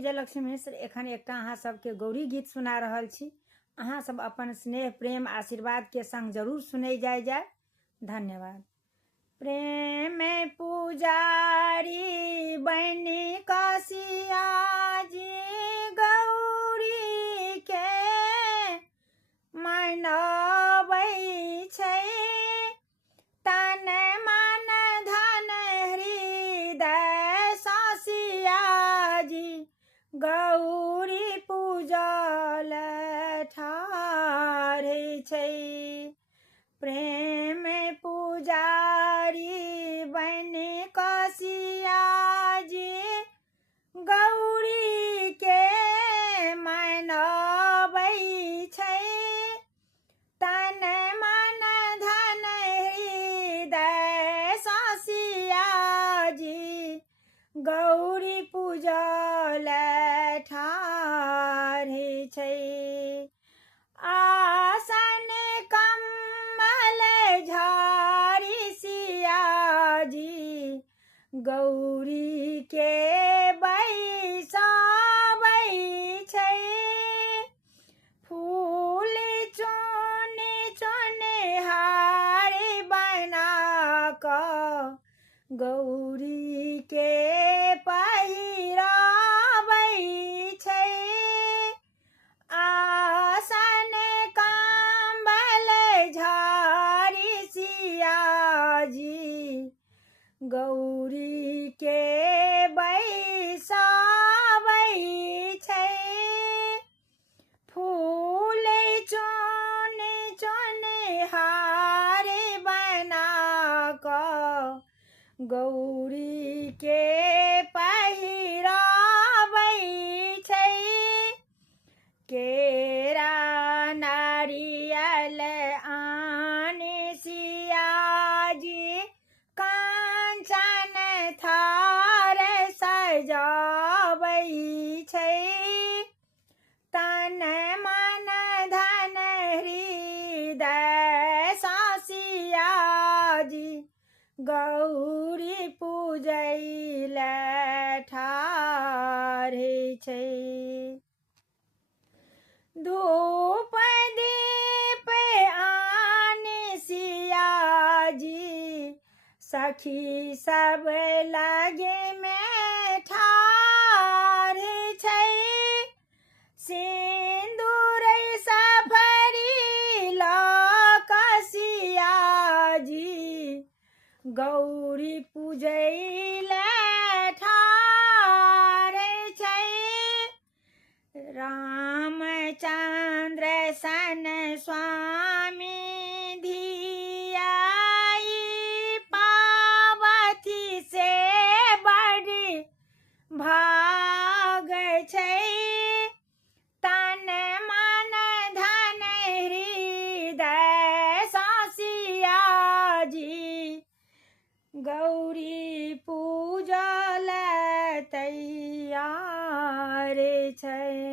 विजयलक्ष्मी मिश्र एखन एकटा अहाँ सबके गौरी गीत सुना रहल छी। अहाँ सब अपन स्नेह प्रेम आशीर्वाद के संग जरूर सुनै जाय। धन्यवाद। प्रेम पुजारी बनी काशिया जी गौरी के मनबै छै, तन मन धन हृदय सासिया जी गौरी पूजल ठाढ़ छै। प्रेम पुजारी बनी काशिया जी गौरी के मनबै छै, तन मन धन हृदय सासिया जी गौरी पूजल ठाढ़ छै। आसन कम्बल झाड़ी सिया जी गौरी के बैसाबै छै, फूल चुनि चुनि हार बना कऽ गौरी के पहिराबै छै। आसन कम्बल झाड़ी सिया जी गौरी के बैसाबै छै, फूल चुनि चुनि हार बना कऽ गौरी के पहिराबै छै। केरा नारियल आनि सिया जी कांचन थार सजाबै छै, तन मन धन हृदय सासिया जी गौरी पूजैल ठाढ़ छै। धूप दीप आनि सिया जी सखी सब लगे में ठाढ़ छै, सिंदूर सफरी लऽ काशिया जी गौरी पूजैल ठाढ़ छै। रामचंद्र सन स्वामी धियाई पावती से बड़ भाग छै, तन मन धन हृदय सासिया जी गौरी पूजल तैयार छै।